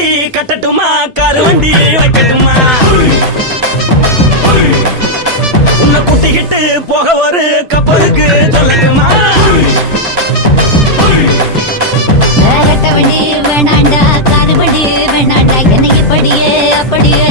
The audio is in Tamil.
வண்டி கட்டட்டுமா? காரு வண்டி வைக்கட்டுமா? உன்னை குட்டிக்கிட்டு போக ஒரு கப்பலுக்கு சொல்லட்டுமா? வண்டி வேணாண்டா காரு வண்டி வேணாண்டா என்னைக்கு படியே அப்படியே